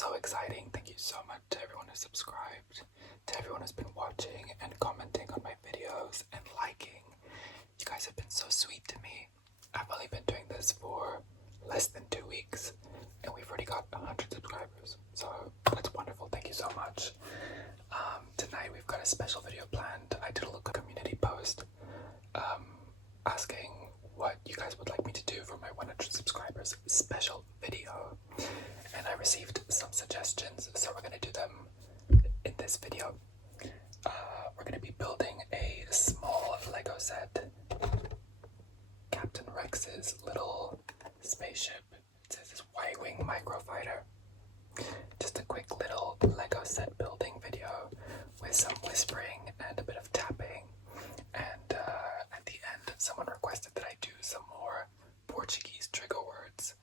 so exciting. Thank you so much to everyone who subscribed, to everyone who's been watching and commenting on my videos and liking. You guys have been so sweet to me. I've only been doing this for less than 2 weeks and we've already got 100 subscribers. So that's wonderful. Thank you so much. Tonight we've got a special video planned. I did a little community post asking what you guys would like me to do for my 100 subscribers special video, and I received some suggestions, so we're going to do them in this video. We're going to be building a small Lego set, Captain Rex's little spaceship. It says it's Y-Wing microfighter. Just a quick little Lego set building video with some whispering and a bit of tapping, and at the end someone requested that I do some more Portuguese trigger words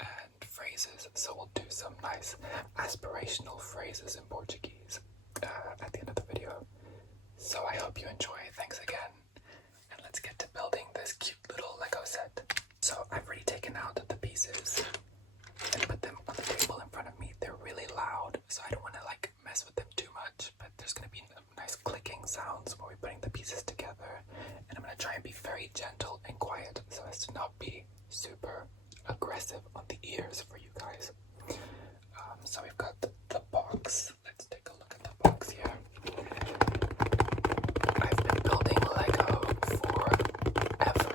and phrases, so we'll do some nice aspirational phrases in Portuguese at the end of the video. So I hope you enjoy. Thanks again, and let's get to building this cute little Lego set. So I've already taken out the pieces and put them on the table in front of me. They're really loud, so I don't want to mess with them too much, but there's going to be nice clicking sounds when we're putting the pieces together, and I'm going to try and be very gentle and quiet so as to not be super aggressive on the ears for you guys. So we've got the box. Let's take a look at the box here. I've been building Lego forever.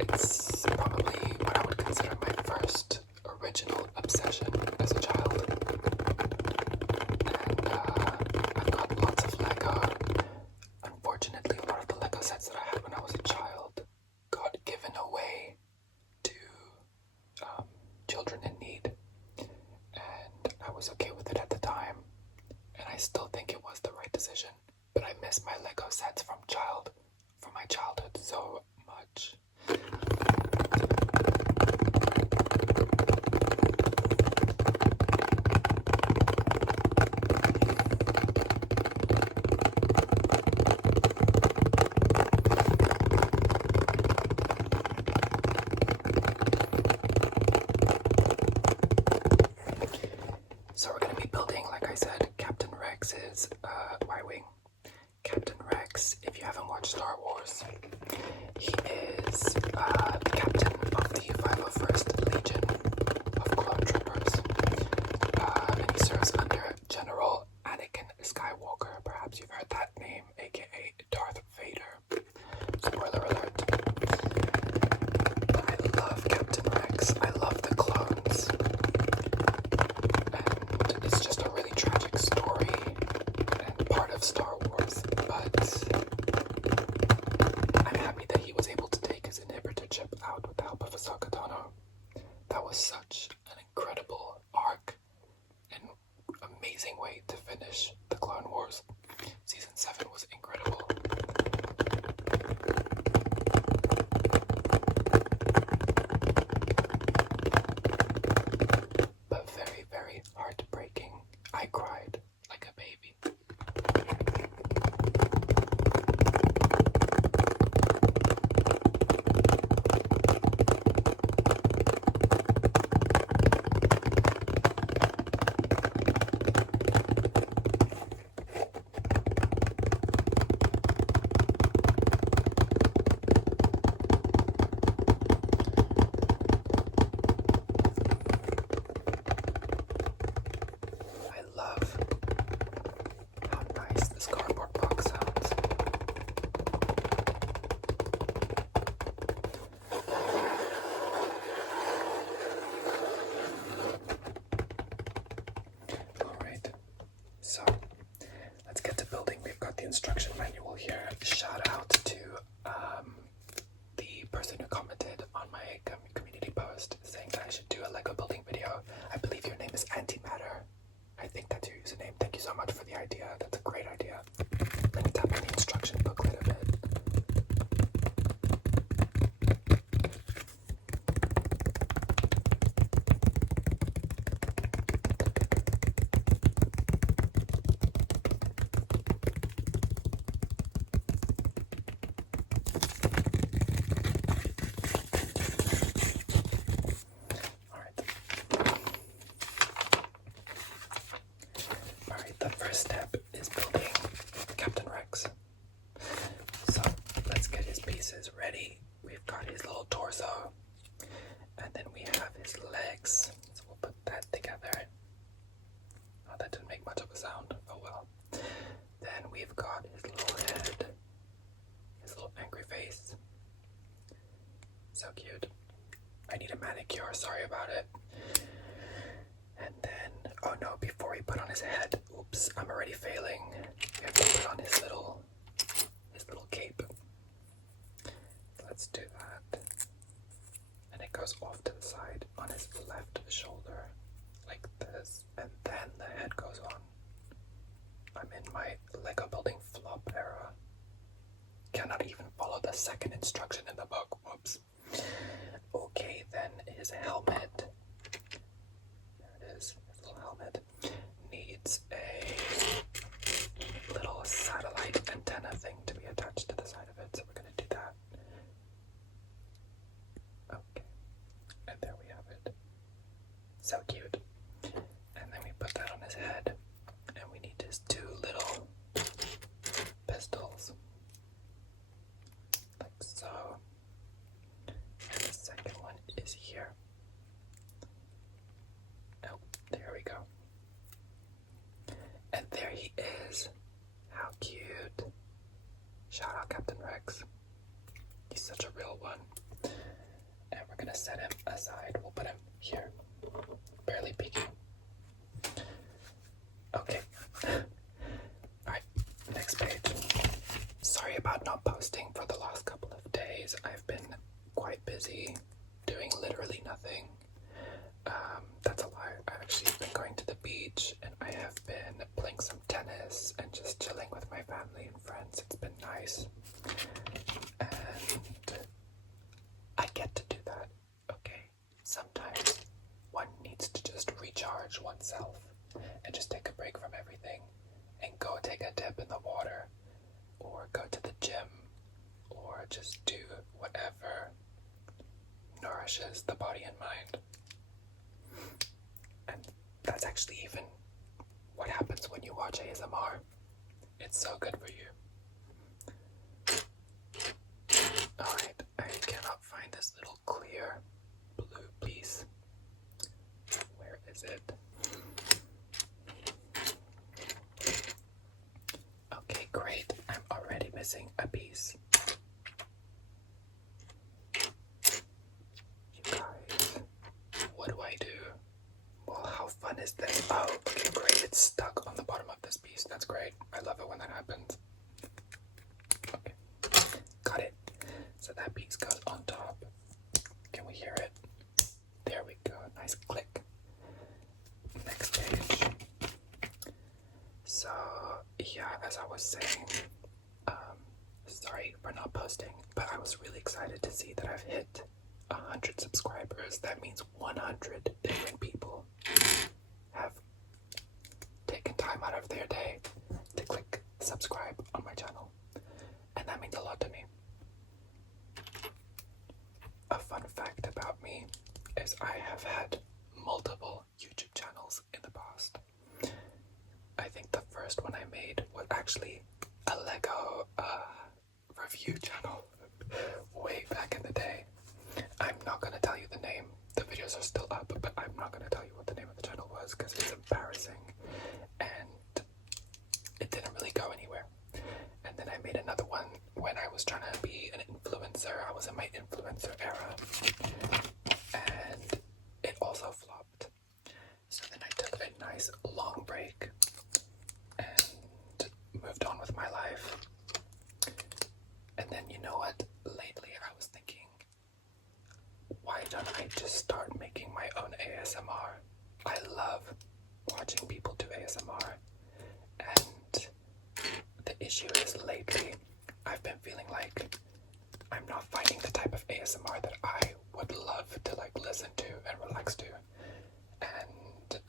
It's probably what I would consider my first original obsession as a child. And I've got lots of Lego. Unfortunately, a lot of the Lego sets that I had when I was a child got given away to children in need. And I was okay with it at the time. And I still think it was the right decision. But I miss my Lego sets from my childhood so much. So we're going to be building, like I said, Captain Rex's Y-Wing. Captain Rex, if you haven't watched Star Wars, he is the captain of the 501st Legion of Clone Troopers. And he serves under General Anakin Skywalker. Perhaps you've heard that name, aka Darth Vader. Spoiler alert. But I love Captain Rex. I love the clones. And it's just a really tragic story and part of Star Wars. But I'm happy that he was able to take his inhibitor chip out with the help of Ahsoka Tano. That was such an incredible arc and amazing way to finish the Clone Wars. Season 7 was incredible. But very, very heartbreaking. I cried like a baby. no, before we put on his head, oops, I'm already failing. We have to put on his little cape. Let's do that. And it goes off to the side on his left shoulder, like this, and then the head goes on. I'm in my Lego building flop era. Cannot even follow the second instruction in the book. Whoops. Okay, then his helmet. There it is. His little helmet needs a little satellite antenna thing to be attached to the side of it, so we're going to do that. Okay, and there we have it. So cute. And then we put that on his head, and we need his two little pistols, like so. And the second one is here. Oh, there we go. And there he is. How cute. Shout out Captain Rex. He's such a real one. And we're gonna set him aside. We'll put him here. Barely peeking. Okay. Alright, next page. Sorry about not posting for the last couple of days. I've been quite busy doing literally nothing. That's a lie. I've actually been going to the beach and I have been playing some tennis and just chilling with my family and friends. It's been nice. And I get to do that, okay? Sometimes one needs to just recharge oneself and just take a break from everything and go take a dip in the water or go to the gym or just do whatever nourishes the body and mind. And that's actually even what happens when you watch ASMR. It's so good for you. Alright, I cannot find this little clear blue piece. Where is it? Okay, great. I'm already missing a piece. You guys, what do I do? Well, how fun is this? Oh, okay, great. It's stuck on the bottom of this piece. That's great. I love it when that happens. Okay, got it. So that piece goes on top. Can we hear it? There we go. Nice click. Next page. So, yeah, as I was saying, sorry for not posting, but I was really excited to see that I've hit 100 subscribers. That means 100 different people have taken time out of their day to click subscribe on my channel. And that means a lot to me. A fun fact about me is I have had multiple YouTube channels in the past. I think the first one I made was actually a Lego review channel way back in the day. I'm not going to tell you the name. The videos are still up, but I'm not going to tell you what the name of the channel was because it's embarrassing and it didn't really go anywhere. And then I made another one when I was trying to be an influencer. I was in my influencer era and it also flopped. So then I took a nice long break and moved on with my life. And then you know what? Lately I was thinking, why don't I just start making my own ASMR? I love watching people do ASMR. And the issue is lately I've been feeling like I'm not finding the type of ASMR that I would love to like listen to and relax to. And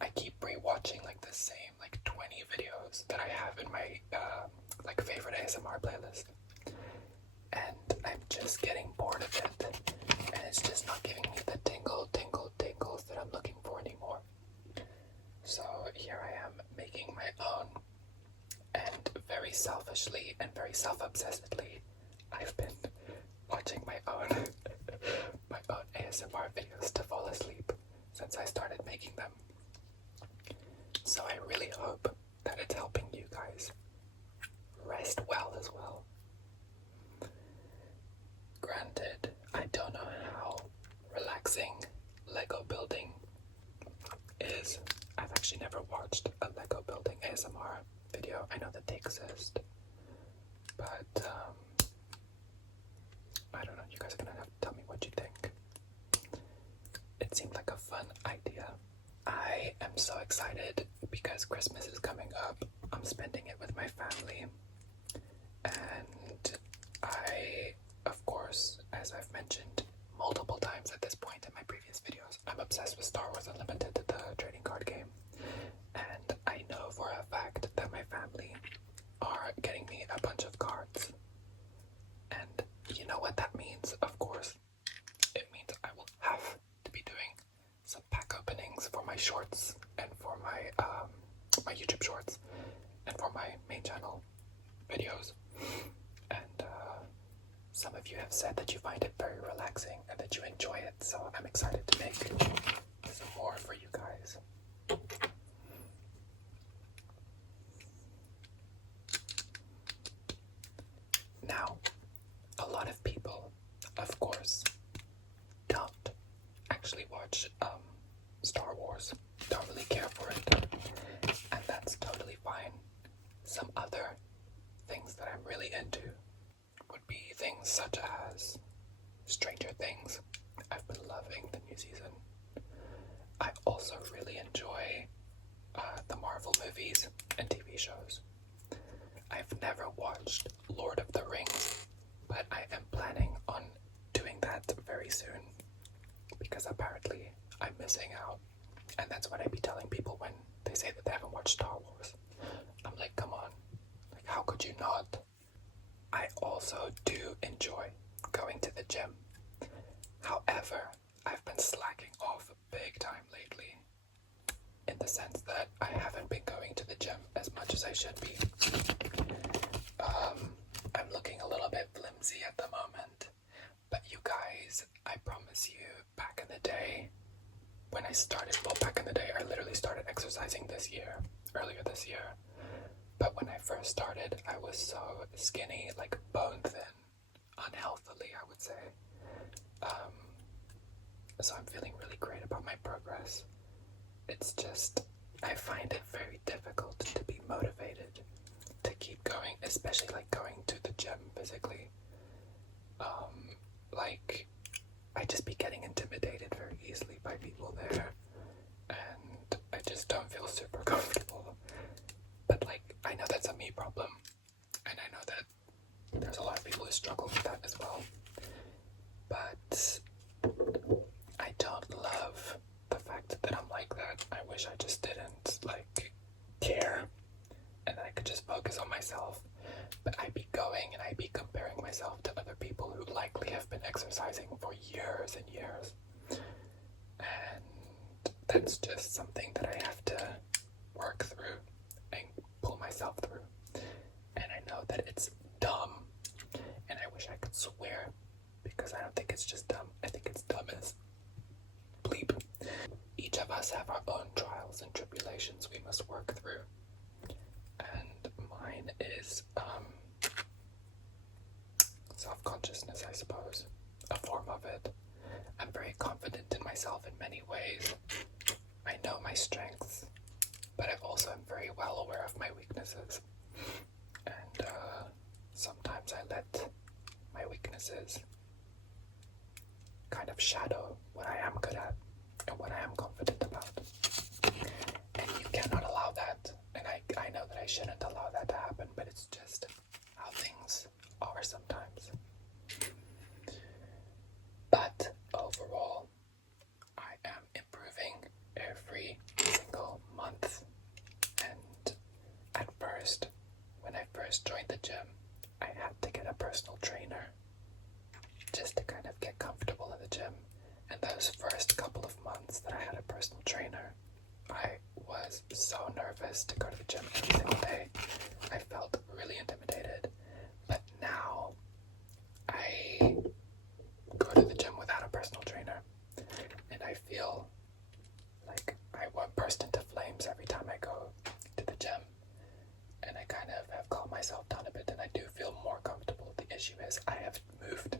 I keep rewatching like the same like 20 videos that I have in my like favorite ASMR playlist. And I'm just getting bored of it. And it's just not giving me the tingles that I'm looking for anymore. So here I am making my own. And very selfishly and very self-obsessedly, I've been watching my own ASMR videos to fall asleep since I started making them. So I really hope that it's helping you guys rest well as well. Granted, I don't know how relaxing Lego building is. I've actually never watched a Lego building ASMR video. I know that they exist, but I don't know. You guys are gonna have to tell me what you think. It seemed like a fun idea. I am so excited because Christmas is coming up. I'm spending it with my family, and I, of course, as I've mentioned multiple times at this point in my previous videos, I'm obsessed with Star Wars Unlimited, the trading card game, and I know for a fact that my family are getting me a bunch of cards, and you know what that means, of course. It means I will have to be doing some pack openings for my shorts and for my my YouTube shorts and for my main channel videos. And some of you have said that you find it very relaxing and that you enjoy it, so I'm excited to make some more for you guys. Now, a lot of people, of course, don't actually watch Star Wars, don't really care for it, and that's totally fine. Some other things that I'm really into would be things such as Stranger Things. I've been loving the new season. I also really enjoy the Marvel movies and TV shows. I've never watched Lord of the Rings, but I am planning on doing that very soon because apparently I'm missing out. And that's what I be telling people when they say that they haven't watched Star Wars. I'm like, come on, like how could you not? I also do enjoy going to the gym. However, I've been slacking off big time lately, in the sense that I haven't been going to the gym as much as I should be. I'm looking a little bit flimsy at the moment, but you guys, I promise you, back in the day, when I started, well, back in the day, I literally started exercising earlier this year, but when I first started, I was so skinny, like bone thin, unhealthily, I would say. So I'm feeling really great about my progress. It's just, I find it very difficult to be motivated to keep going, especially like going to the gym physically. Like, I just be getting intimidated very easily by people there, and I just don't feel super comfortable. But like, I know that's a me problem, and I know that there's a lot of people who struggle with that as well. But I don't love the fact that I'm like that. I wish I just didn't like care and I could just focus on myself. But I'd be going and I'd be comparing myself to other people who likely have been exercising for years and years. And that's just something that I have to work through and pull myself through. And I know that it's dumb, and I wish I could swear, because I don't think it's just dumb. I think it's dumb as bleep. Each of us have our own trials and tribulations we must work through. And mine is self-consciousness, I suppose. A form of it. I'm very confident in myself in many ways. I know my strengths, but I also am very well aware of my weaknesses. And sometimes I let my weaknesses kind of shadow what I am good at and what I am confident about. And you cannot allow that. And I know that I shouldn't allow that to happen, but it's just how things are sometimes. But overall, I am improving every single month. And at first, when I first joined the gym, I had to get a personal trainer just to kind of get comfortable in the gym. And those first couple of months that I had a personal trainer, I was so nervous to go to the gym every single day. I felt really intimidated. But now, I go to the gym without a personal trainer, and I feel like I won't burst into flames every time I go to the gym. And I kind of have calmed myself down a bit, and I do feel more comfortable. The issue is I have moved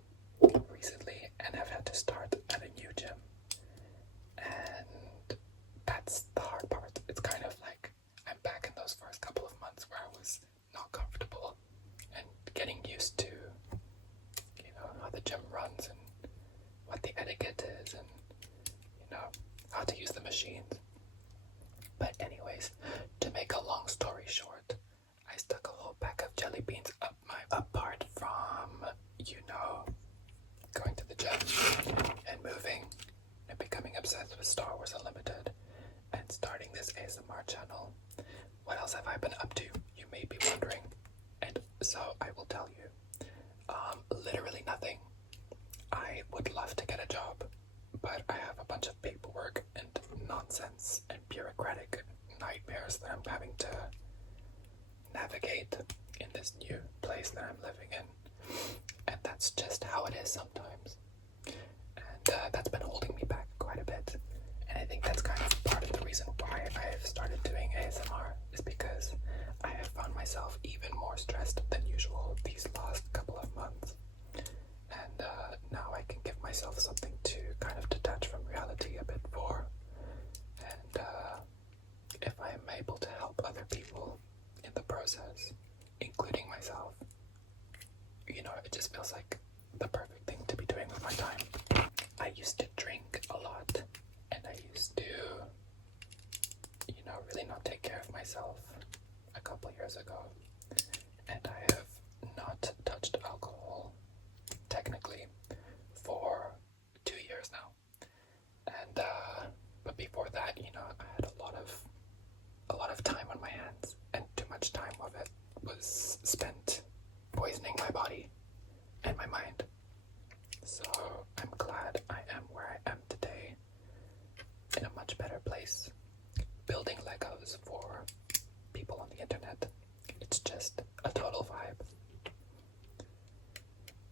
recently and have had to start at a new gym, and that's the hard part. It's kind of machines. But anyways, to make a long story short, I stuck a whole pack of jelly beans up my apart from, going to the gym and moving and becoming obsessed with Star Wars Unlimited and starting this ASMR channel. What else have I been up to, you may be wondering? And so I will tell you, literally nothing. I would love to get a job, but I have a bunch of paperwork and nonsense and bureaucratic nightmares that I'm having to navigate in this new place that I'm living in. And that's just how it is sometimes. And that's been holding me back quite a bit. And I think that's kind of part of the reason why I've started doing ASMR, is because I have found myself even more stressed than usual these last couple of months. And now I can give myself something to kind of detach from reality a bit more. And if I am able to help other people in the process, including myself, it just feels like the perfect thing to be doing with my time. I used to drink a lot, and I used to, really not take care of myself a couple years ago. And I have not touched alcohol, technically, for 2 years now. And, but before that, I had a lot of time on my hands, and too much time of it was spent poisoning my body and my mind. So I'm glad I am where I am today, in a much better place, building Legos for people on the internet. It's just a total vibe.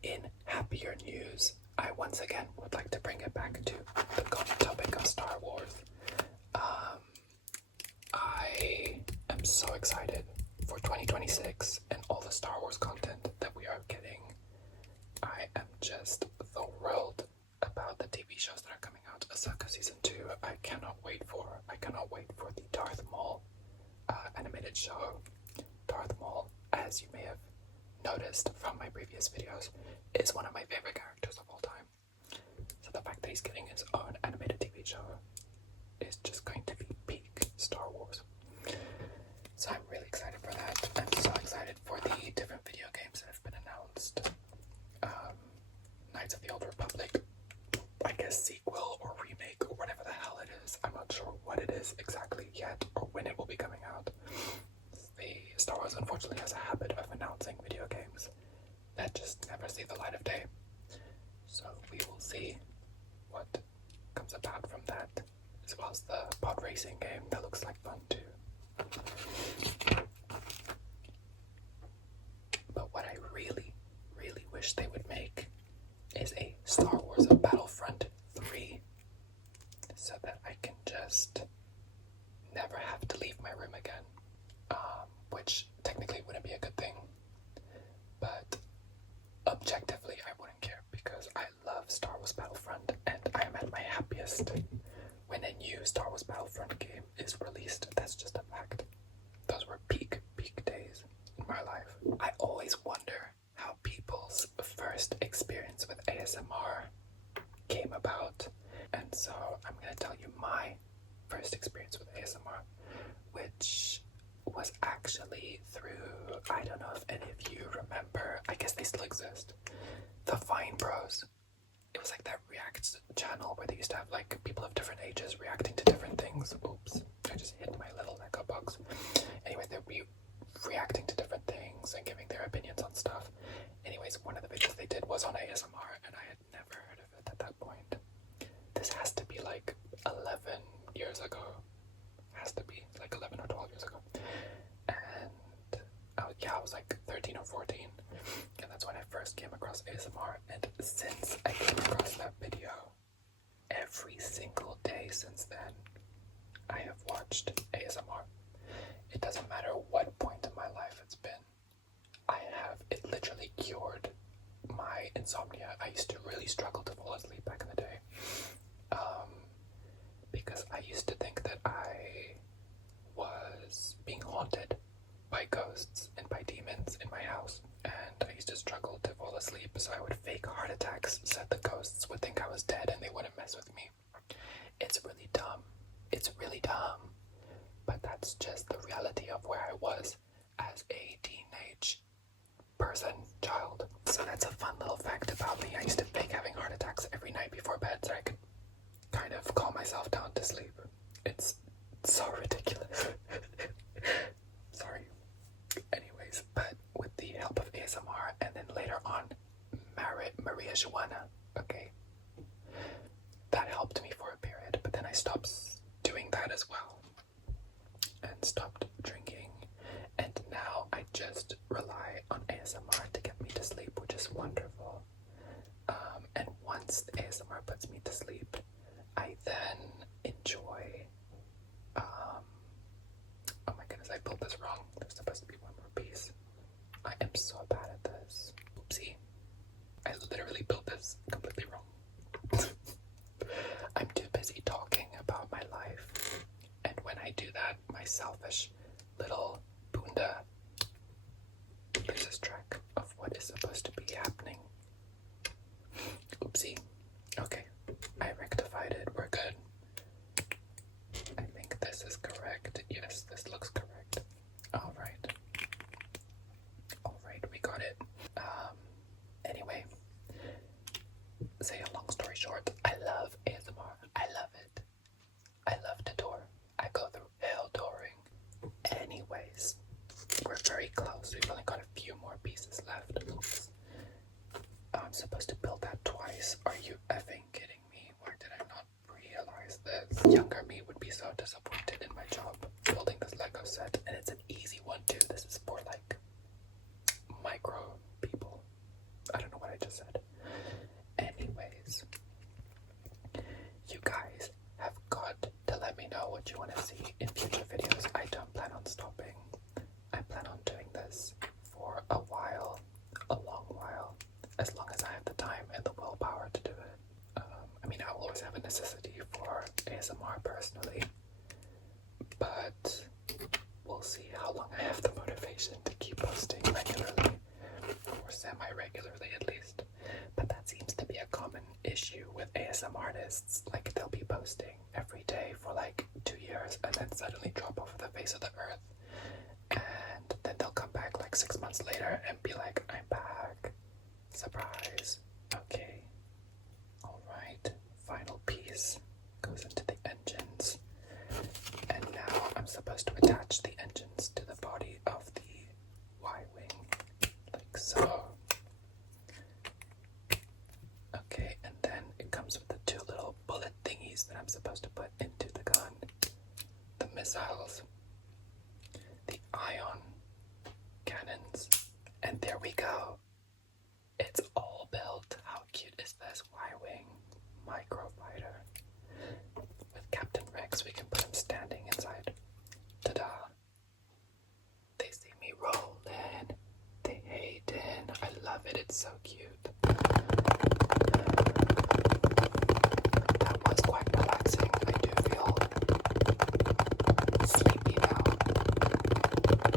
In happier news, I once again would like to bring it back to the topic of Star Wars. I am so excited for 2026 and all the Star Wars content that we are getting. I am just thrilled about the TV shows that are coming out. Ahsoka Season 2, I cannot wait for the Darth Maul animated show. Darth Maul, as you may have noticed from my previous videos, is one of my favorite characters of all time. So the fact that he's getting his own animated TV show is just going to be peak Star Wars. So I'm really excited for that. I'm so excited for the different video games that have been announced. Knights of the Old Republic, I guess sequel or remake or whatever the hell it is. I'm not sure what it is exactly yet or when it will be coming out. Star Wars unfortunately has a habit of announcing video games that just never see the light of day. So we will see what comes about from that, as well as the pod racing game that looks like fun too. But what I really, really wish they would make is a Star Wars Battlefront 3, so that I can just never have to leave my room again, which technically wouldn't be a good thing, but objectively I wouldn't care, because I love Star Wars Battlefront, and I am at my happiest when a new Star Wars Battlefront game is released. That's just a fact. Those were peak days in my life. I always wonder how people's first experience with ASMR came about, and so I'm going to tell you my first experience with ASMR, which was actually through, I don't know if any of you remember, I guess they still exist, the Vine Bros. It was like that React channel where they used to have like people of different ages reacting to different things. Oops, I just hit my little Lego box. Anyways, they'd be reacting to different things and giving their opinions on stuff. Anyways, one of the videos they did was on ASMR, and I had never heard of it at that point. This has to be like 11 years ago. Has to be like 11 or 12 years ago. And I was like 13 or 14. And that's when I first came across ASMR. And since I came across that video, every single day since then, I have watched ASMR. It doesn't matter what point in my life it's been. It literally cured my insomnia. I used to really struggle to fall asleep back in the day. Because I used to think that I was being haunted by ghosts and by demons in my house. And I used to struggle to fall asleep, so I would fake heart attacks so that the ghosts would think I was dead and they wouldn't mess with me. It's really dumb. dumb, but that's just the reality of where I was as a teenage child. So that's a fun little fact about me. I used to fake having heart attacks every night before bed so I could kind of calm myself down to sleep. It's so ridiculous. Sorry. Anyways, but with the help of ASMR and then later on Maria Joanna, okay, that helped me for a period, but then I stopped doing that as well and stopped drinking, and now I just rely on ASMR to get me to sleep, which is wonderful. And once the ASMR puts me to sleep, I then enjoy oh my goodness, I built this wrong. There's supposed to be one more piece. I am so bad at this. Oopsie. I literally built this completely wrong. I'm too busy talking about my life. And when I do that, my selfish little bunda loses track of what is supposed to be happening. Oopsie. Okay. I rectified it. We're good. I think this is correct. Yes, this looks correct. Alright. Alright, we got it. Anyway, say a long story short, I love ASMR. I love it. I love to tour. I go through hell touring. Anyways, we're very close. We've only got a few more pieces left. Oops. I'm supposed to build that twice. Are you effing kidding me? Why did I not realize this? Younger me would be so disappointed in my job building this Lego set, and it's an easy one too. This is for like micro people. I don't know what I just said. Anyways, you guys have got to let me know what you want to see in future videos. I don't plan on stopping. I plan on doing this for a while, a long while, as long as I have the time and the willpower to do it. I mean, I will always have a necessity for ASMR personally, but we'll see how long I have the motivation to keep posting regularly, or semi-regularly at least. But that seems to be a common issue with ASMR artists. Like, they'll be posting every day for like 2 years and then suddenly drop off the face of the earth, and then they'll come back like 6 months later and be like, I'm back. Surprise. Okay. Alright. Final piece goes into the engines. And now I'm supposed to attach the engines to the body of the Y-wing. Like so. Okay, and then it comes with the two little bullet thingies that I'm supposed to put into the gun. The missiles. The ion cannons. And there we go. It's all built. How cute is this Y-wing microfighter? With Captain Rex, we can put him standing inside. Ta-da! They see me rolling. They hate it. I love it. It's so cute. That was quite relaxing. I do feel sleepy now.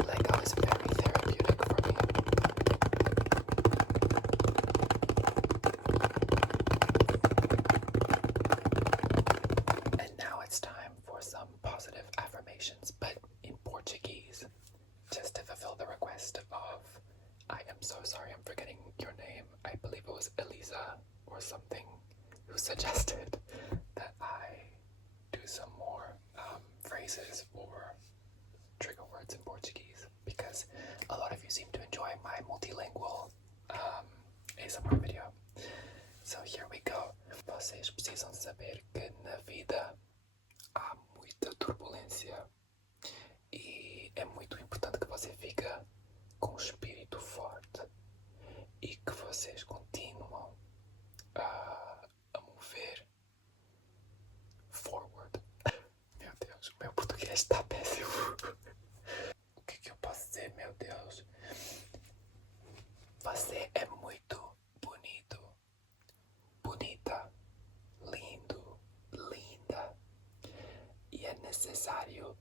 Lego is very therapeutic for me. And now it's time for some positive affirmations, but in Portuguese, just to fulfill the request of, I am so sorry, I'm forgetting your name. I believe it was Elisa or something who suggested that I do some more phrases or trigger words in Portuguese, because a lot of you seem to enjoy my multilingual ASMR video. So here we go. Vocês precisam saber que na vida há muita turbulência e é muito importante que você fica com um espírito forte e que vocês continuam a mover forward. Meu Deus, meu português está péssimo. O que eu posso dizer, meu Deus? Você é muito bonito, bonita, lindo, linda, e é necessário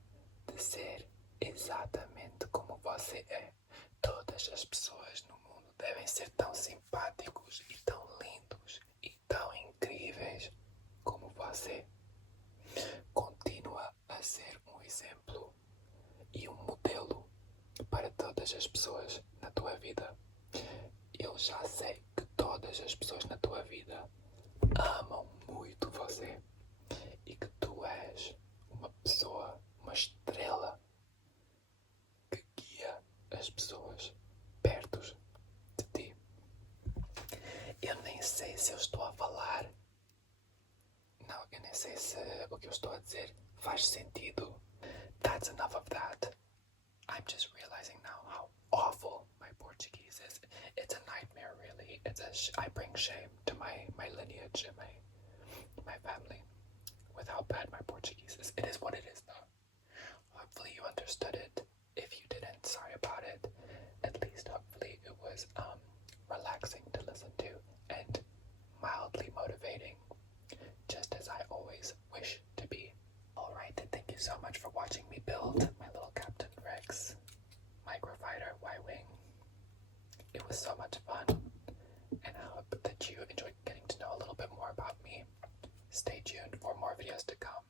de ser exatamente como você é. Todas as pessoas no mundo devem ser tão simpáticos e tão lindos e tão incríveis como você. Continua a ser já sei que todas as pessoas na tua vida amam muito você e que tu és uma pessoa, uma estrela que guia as pessoas perto de ti. Eu nem sei se eu estou a falar. Não, eu nem sei se o que eu estou a dizer faz sentido. That's enough of that. I'm just realizing now how awful my Portuguese is. It's a nightmare, really. I bring shame to my lineage and my family with how bad my Portuguese is. It is what it is, though. Hopefully you understood it. If you didn't, sorry about it. At least hopefully it was relaxing to listen to and mildly motivating, just as I always wish to be. Alright, thank you so much for watching me build my little Captain Rex microfighter Y-Wing. It was so much fun, and I hope that you enjoyed getting to know a little bit more about me. Stay tuned for more videos to come.